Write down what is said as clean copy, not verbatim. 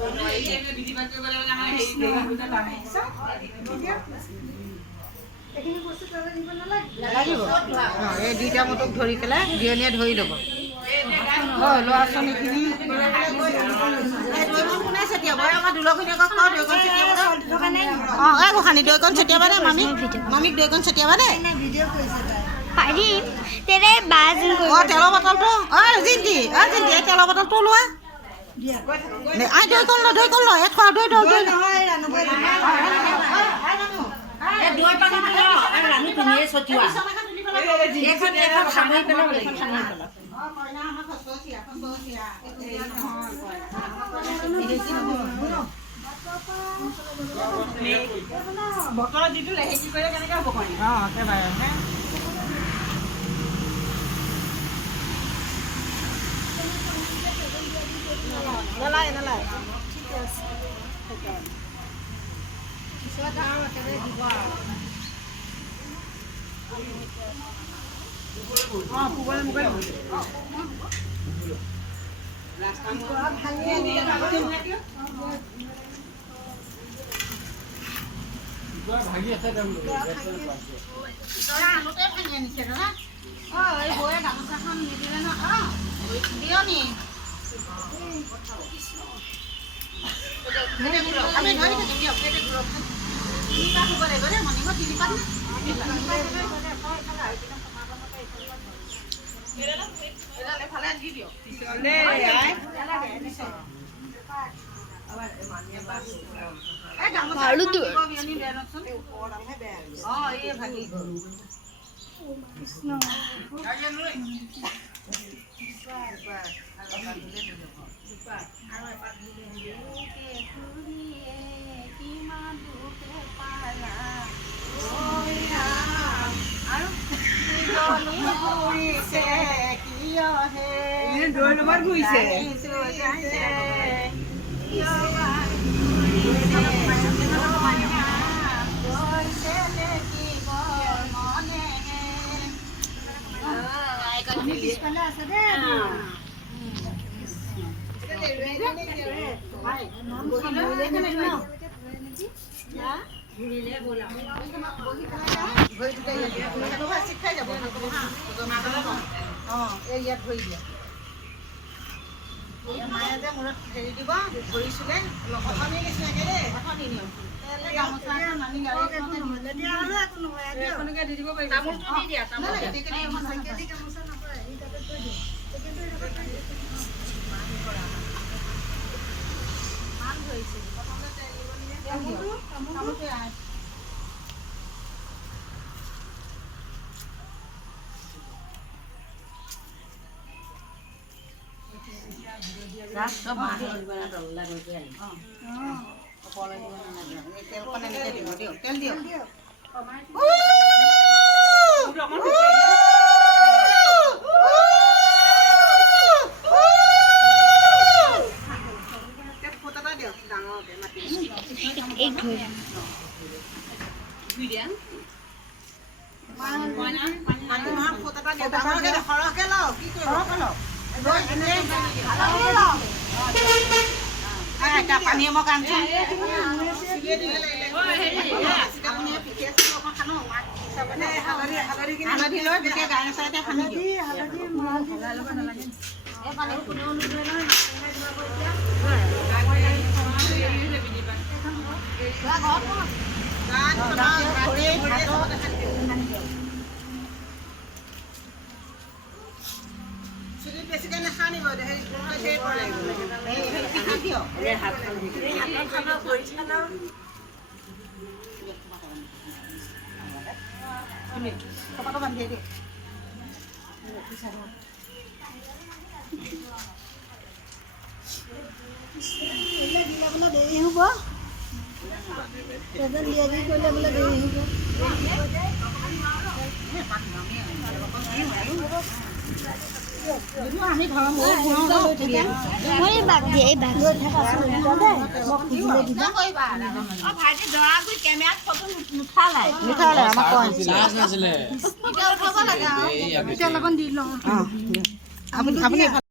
এই দুইটা মটক ধৰি পেলাই বিয়নীয়ে ধৰি ল'ব। ল'ৰা ছোৱালীখিনি কোনে ছটিয়াব? আমাৰ দুলঘনীয়াকক কওঁ দৈকণ ছটিয়াব। এই গোসানী দৈকণ ছটিয়াবা দে, মামীক দৈকণ ছটিয়াবা দে। পাৰিম তেনে বাজন তেলৰ বটলটো জিন্তি এই তেলৰ বটলটো লোৱা। দৈকণ ল ইয়াত খোৱা দৈ দৈ দৈ বটলত যিটো লেহেকি কৰিলে কেনেকৈ হ'ব পাৰি? একেবাৰে নালাগে নালাগে ঠিকে আছে। পিছত আৰু একেবাৰে দিব আৰু পুবলৈ মুখে ভাঙি আছে আনোতে ভাঙি আনিছে দাদা। এই বৌয়ে গামোচাখন নিদিলে ন দিয় নি আমি ধৰি থাকিম দিয়ক। তিনিপাত হ'ব লাগিব দেই মণিক তিনিপাত ফালে দি দিয়ক। ইয়াত ভৰি দিয়া মায়ে যে মূৰত হেৰি দিব ভৰিছিলে অথনি নিচিনাকে দেই অথনি নিয়ম গামোচা নানি গাড়ীখনকে দি দিব পাৰিব। তামোলটো দি দিয়া তেল দিয়ক সৰহকে লওঁ কি পানী মই কান্দো হালধি লৈ তেতিয়া গাড়ী চাইতে সানি বেছিকে নাসানিব কপাটো বান্ধি দিয়ে দিলে বোলে দেৰি হ'ব কৰিলে বোলে দেৰি হ'ব। আমি ঘৰৰ ভাইটি দৰাগুৰি কেমেৰাত ফটো নুঠালে আমাক দি লওঁ আপুনি